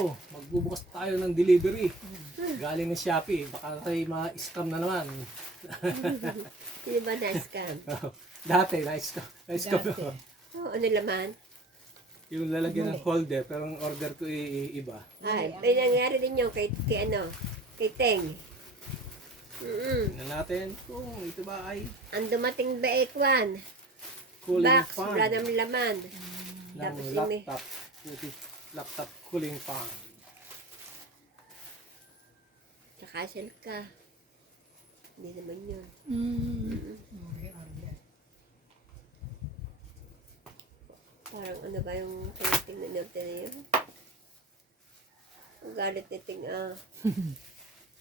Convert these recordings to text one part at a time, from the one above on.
Wow! Magbubukas tayo ng delivery. Galing ng Shopee. Baka tayo ma-scam na naman. Sino ba na-scam? Dati, na-scam. Na-scam Dati. ako. Oh, ano laman? Yung lalagyan ng holder, pero ang order ko iba. Ay, may nangyari din yung kay Teng. Tingnan natin kung ito ba ay Ang dumating ba Ekwan? cooling Box, fan wala naman laman. ng Tapos laptop. Laptop cooling fan. Nakasel ka. Hindi naman yun. Okay, order. Parang ano ba yung tinitingnan natin na yun? Ang galit ni Ting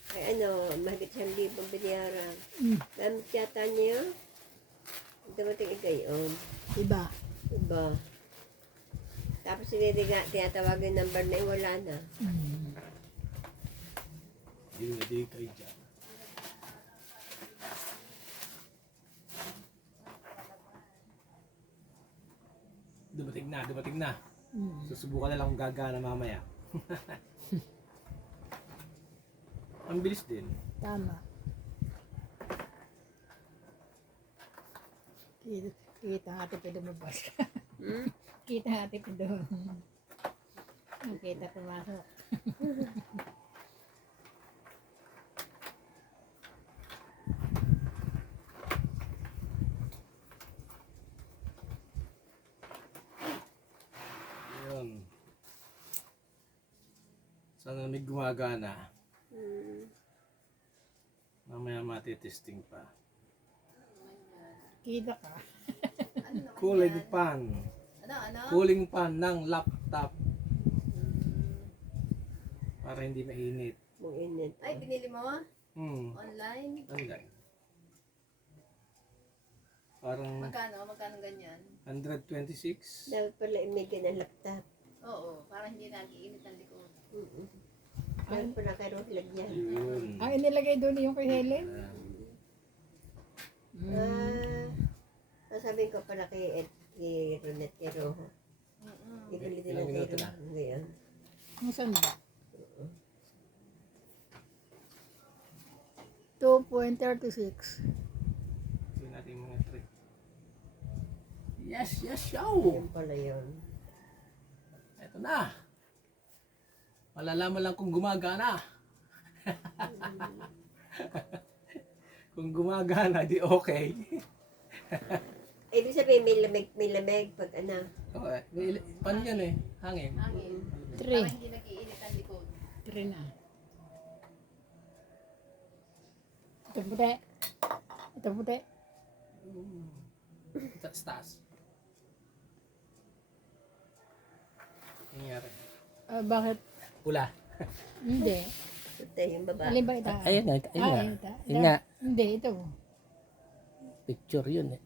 Ay mahigit 1,000 binayaran. Gamit yata niya yun. Dumating igayon. Iba. Iba. Tapos tinatawag yung number na yung wala na. Yun na di kayo dyan. Dumating na. Susubukan na lang kung gagana mamaya. Ang bilis din. Tama. Kita nga ito lumabas. Kita nga ito doon. Kita pumasok. Yun. Sana may gumagana. Mamaya matitesting pa. Kita ka. Cooling fan. Cooling fan ng laptop. Para hindi mainit. Mong init. Ay, pinili mo? Online? Online. Parang Magkano ganyan? 126. Dapat pala imigay ng laptop. Oo, parang hindi nag-iinit ang likod. Dapat pala kayo lagyan. Yun. Ang inilagay doon yung kay Helen. Sasabihin ko pala kay Ronet Rojo. Ibili din Ilang natin minuto na? ngayon. Ang saan ba? 2.36. Tingnan natin yung mga trick. Yes, yo! Yan pala yun. Ito na. Malalaman lang kung gumagana. Kung gumagana, di okay. Ibig sabihin may lamig pag Okay. Pan yan eh. Hangin. Hangin. 3. Parang hindi nag-iinit ang likod. 3 na. Ito puti. Ito puti. Taas. Nangyari. Bakit? Pula. Hindi. Ito yung baba. Alin ba ito? Ayun na. Ito. Yun nga. Hindi, ito. Picture yun eh.